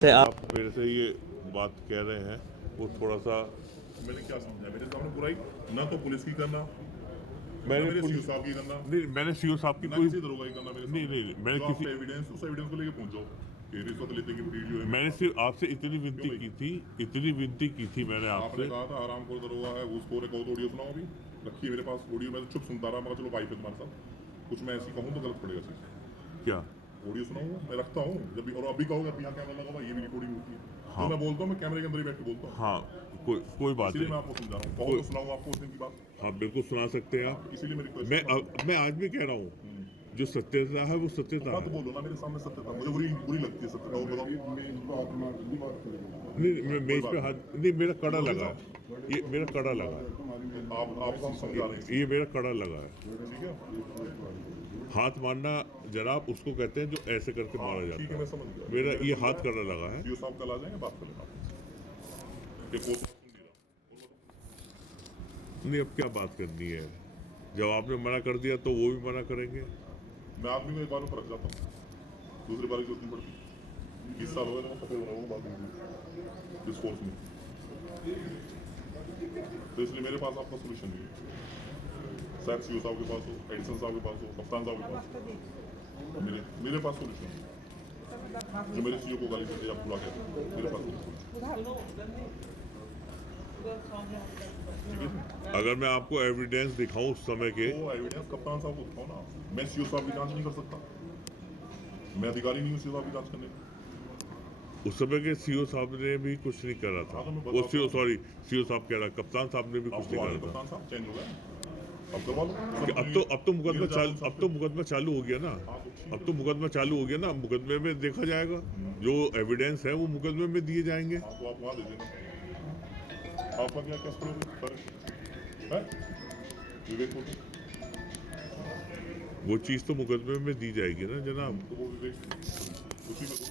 से आप आप मेरे से ये बात कह रहे हैं वो थोड़ा सा मैंने क्या समझा मेरे सामने बुराई ना तो पुलिस की करना ना मैंने मेरे सीओ पुलिस साहब की करना नहीं, मैंने सीओ साहब की ना कोई किसी दरोगा की करना मेरे नहीं सामने। नहीं मैंने जो आप किसी पे एविडेंस उस एविडेंस को लेके पहुंच जाओ कि रिश्वत लेते की वीडियो है मेरे मैंने पास। सिर्फ आपसे इतनी क्यों विनती भाई? की थी, इतनी विनती की थी मैंने आपने आपसे। कहा था आराम को दरोगा है उसको एक ऑडियो सुनाओ अभी रखी है मेरे पास ऑडियो। मैं तो चुप सुनता रहा, मगर चलो वाइफ है तुम्हारे साथ, कुछ मैं ऐसी कहूँ तो गलत पड़ेगा चीज। क्या? ऑडियो सुनाऊंगा मैं, रखता हूँ जब भी। और अभी कहोगे अब यहाँ कैमरा लगा हुआ, ये भी रिकॉर्डिंग होती है जो हाँ मैं बोलता हूँ, मैं कैमरे के अंदर ही बैठ के बोलता हूँ। हाँ, कोई बात इसीलिए नहीं। मैं आपको समझा रहा हूँ, कहो कोई तो सुनाऊँ आपको उस दिन की बात। हाँ, बिल्कुल सुना सकते हैं हाँ, आप। इसीलिए मैं रिक्वेस्ट कर रहा हूँ। मैं आज भी कह रहा हूँ, जो सत्यता है वो सत्यता मत है। बोलो ना मेरे सामने सत्यता, मुझे बुरी बुरी लगती है सत्यता। और बताओ नहीं, मैं कोई इस बात पे नहीं। हाथ नहीं, मेरा कड़ा चौधरी लगा है। साहब, ये मेरा कड़ा लगा है। आपको हम समझा रहे हैं, ये मेरा कड़ा लगा है। ठीक है। हाथ मारना जनाब उसको कहते हैं जो ऐसे करके हाँ मारा ठीक जाता है, मैं है। समझ गया, लेकिन मेरा मैंने ये समझा हाथ कड़ा लगा है। सीओ साहब कल आ जाएंगे, बात कर लेना आप। ये कोर्ट सुन नहीं रहा। और बताओ। नहीं, अब क्या बात करनी है? जब आपने मना कर दिया तो वो भी मना करेंगे। मैं आदमी को एक बार में परख जाता हूँ, दूसरी बार की जरूरत नहीं पड़ती। 20 साल हो गए ना सफेद बना हुआ बात नहीं इस कोर्स में, तो इसलिए मेरे पास आपका सोल्यूशन नहीं है। शायद सीओ साहब के पास हो, एडिसन साहब के पास हो, कप्तान साहब के पास हो, मेरे पास सोल्यूशन है। जो मेरे सीओ को गाली देते आप बुला के, मेरे पास ठीक है। अगर मैं आपको एविडेंस दिखाऊं उस समय के, वो एविडेंस कप्तान साहब को दिखाओ ना। मैं सीओ साहब की जांच नहीं कर सकता, मैं अधिकारी नहीं हूँ सीओ साहब की जांच करने का। उस समय के सीओ साहब ने भी कुछ नहीं करा था। हाँ तो मैं वो बताता सीओ हूँ। सॉरी सीओ साहब कह रहा, कप्तान साहब ने भी कुछ आपको नहीं आगे करा था। कप्तान साहब चेंज हो गए, अब करवा लो कि सब अब लिए। तो मुकदमा नीरज यादव साहब अब से। तो मुकदमा चालू हो गया ना। हाँ तो ठीक अब है। तो मुकदमा चालू हो गया ना, मुकदमे में देखा जाएगा। जो एविडेंस है वो मुकदमे में दिए जाएंगे। हाँ तो आप वहाँ दे देना। आपका क्या केस करोगे सर है विवेक को? वो चीज तो मुकदमे में दी जाएगी ना जनाब। तो वो विवेक उसी में दो।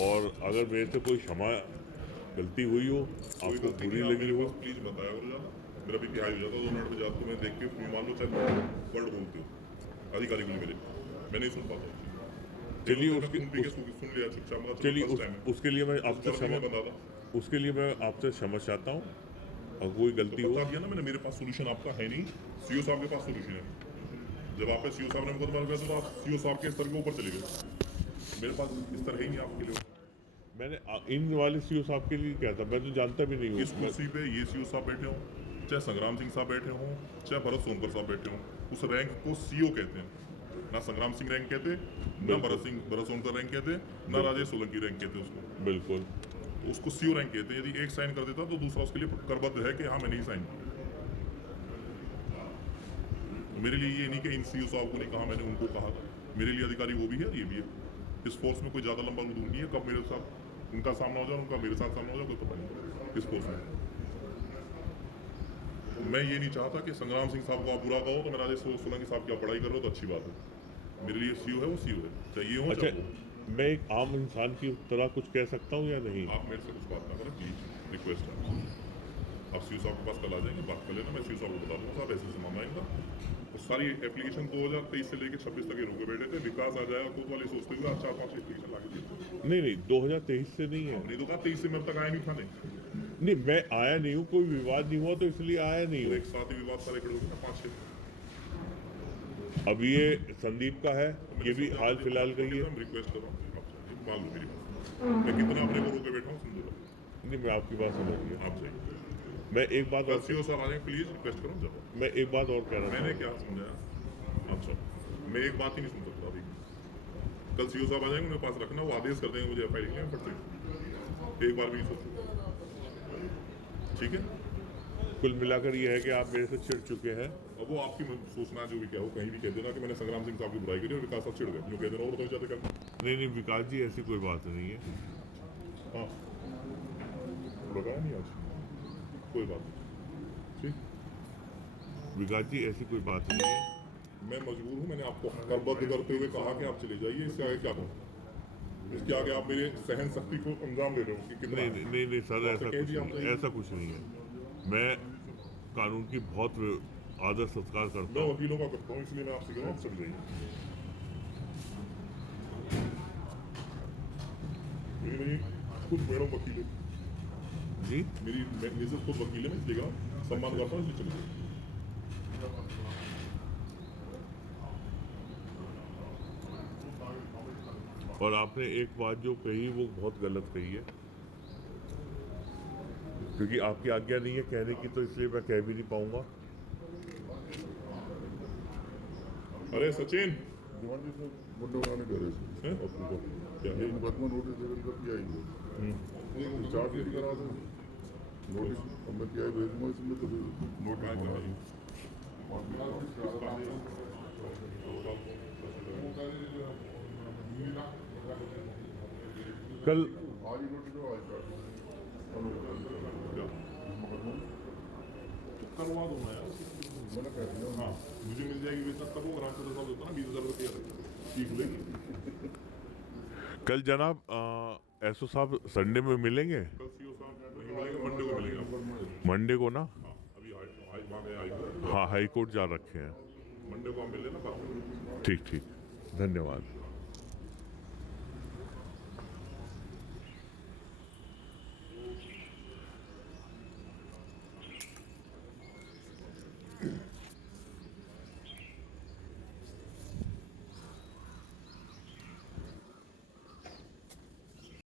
और अगर मेरे से कोई क्षमा गलती हुई हो, कोई आपको गलती नहीं बुरी है, आप लगी मेरे हो, पास प्लीज बताया करो ज़्यादा। मेरा बीपी हाई हो जाता है 2 मिनट में जाता, तो मैं देख के फिर मान लो चाहे वर्ड बोलते हो अधिकारी को मेरे, मैं नहीं सुन पाता। चलिए मैं उसके खून पी के उस सुन लिया चुपचाप, मगर चलो चलिए फर्स्ट टाइम है, उसके लिए मैं उस आपसे वर्दी क्षमा में बंधा था। चाहता हूँ। और कोई तो गलती हो, बता दिया ना मैंने, मेरे पास सोल्यूशन आपका है नहीं, सीओ साहब के पास सोल्यूशन है। जब आप पे सीओ साहब ने मुकदमा लगाया तो आप सीओ साहब के स्तर के ऊपर चले गए, मेरे पास स्तर है ही नहीं आपके लिए। मैंने इन वाले सीओ साहब के लिए क्या था, मैं तो जानता भी नहीं इस हूँ। कुर्सी पे ये सीओ साहब बैठे हों, चाहे संग्राम सिंह साहब बैठे हों, चाहे भरत सोनकर साहब बैठे हों, उस रैंक को सीओ कहते हैं। ना संग्राम सिंह रैंक कहते, ना भरत सोनकर रैंक कहते, ना राजेश सोलंकी रैंक कहते उसको। बिल्कुल। तो उसको सीओ रैंक कहते हैं। यदि एक साइन कर देता तो दूसरा उसके लिए करबद्ध है कि हाँ मैंने ही साइन किया। तो मेरे लिए ये नहीं कि इन सीओ साहब को नहीं कहा मैंने, उनको कहा था। मेरे लिए अधिकारी वो भी है और ये भी है। इस फोर्स में कोई ज़्यादा लंबा दूर नहीं है, कब मेरे साथ उनका सामना हो जाए, उनका मेरे साथ सामना हो जाए, कोई पता नहीं इस फोर्स में। तो मैं ये नहीं चाहता कि संग्राम सिंह साहब को आप बुरा कहो तो मैं राजेश सोलंकी साहब की आप पढ़ाई कर रहे हो तो अच्छी बात है। मेरे लिए सीओ है वो सीओ है, चाहे ये हो अच्छा, चाहे वो। मैं एक आम इंसान की तरह कुछ कह सकता हूँ या नहीं? आप मेरे से कुछ बात ना करें प्लीज, रिक्वेस्ट है। आप सीओ साहब के पास कल आ जाएंगे, बात कर लेना, मैं सीओ साहब को बता दूंगा साहब ऐसे मामला इनका। तो सारी एप्लीकेशन 2023 से लेकर 26 तक ये रोके बैठे थे, विकास आ जाएगा कोतवाली सोचते हुए आज 4-5 एप्लीकेशन लाके दिए। नहीं 2023 से नहीं है। नहीं तो कहा 23 से मैं अब तक आया नहीं थाने, नहीं, मैं आया नहीं हूँ, कोई विवाद नहीं हुआ तो इसलिए आया नहीं तो हूँ। एक साथ ही विवाद सारे खड़े हो गए ना 5-6। अब ये संदीप का है, ये भी हाल फिलहाल का ही है। रिक्वेस्ट कर रहा हूँ आपसे, मान लो मेरी बात। मैं कितना अपने को रोके बैठा हूँ सुन लो नहीं, मैं आपकी बात समझ गया। आप चाहिए। मैं एक बात कल और सीओ साहब आ जाएंगे प्लीज, रिक्वेस्ट करो जब। मैं एक बात और कह रहा मैंने था। क्या समझाया? अच्छा, मैं एक बात ही नहीं सुन सकता अभी। कल सीओ साहब आ जाएंगे, मेरे पास रखना, वो आदेश कर देंगे मुझे एफआईआर लिखने में, फट से एक बार भी नहीं सोचूंगा, ठीक है। कुल मिलाकर ये है कि आप मेरे से चिढ़ चुके हैं। अब वो आपकी सोचना जो भी क्या हो, कहीं भी कह देना कि मैंने संग्राम सिंह साहब की बुराई करी और विकास साहब चिढ़ गए, यूँ कह देना और तो जाते करना। नहीं विकास जी, ऐसी कोई बात नहीं है। हाँ लगाया नहीं आज, कोई बात नहीं, ठीक। विकास जी, ऐसी कोई बात नहीं है। मैं मजबूर हूँ, मैंने आपको करबद्ध करते हुए कहा कि आप चले जाइए, इससे आगे क्या कहूँ? इसके आगे आप मेरे सहन शक्ति को अंजाम दे रहे हो कि कितना नहीं सर, ऐसा कह कुछ दिया नहीं, आपने। ऐसा कुछ नहीं है। मैं कानून की बहुत आदर सत्कार करता मैं हूँ। वकीलों का करता हूँ, इसलिए मैं आपसे कह रहा हूँ आप चले जाइए। खुद मैडम वकील है, जी मेरी मिसेस खुद वकील है, मैं इसलिए कहा सम्मान करता हूँ, इसलिए चले गए। और आपने एक बात जो कही वो बहुत गलत कही है, क्योंकि आपकी आज्ञा नहीं है कहने की, तो इसलिए मैं कह भी नहीं पाऊंगा। अरे सचिन दिवाली से मुद्दे बनाने कह रहे थे हैं? अपने को क्या ये मुकदमा नोटिस लेकर करके आएंगे चार्ज भी करा दो नोटिस अब मैं क्या भेज दूंगा इसमें तो नोटिस कल आज ही नोटिस आज चार्ज करवा दूँ मैं यार, मैंने कह दिया हाँ मुझे मिल जाएगी वेतन तब वो ग्राम सदस्य साहब देता ना 20,000 रुपया सीख लेगी। कल जनाब एसओ साहब संडे में मिलेंगे? कल सीओ साहब नहीं मिलेंगे, मंडे को मिलेंगे आपको। मंडे को ना? हाँ अभी वहाँ गए हाईकोर्ट, हाँ हाई कोर्ट जा रखे हैं। मंडे को आप मिल लेना बात। ठीक ठीक, धन्यवाद।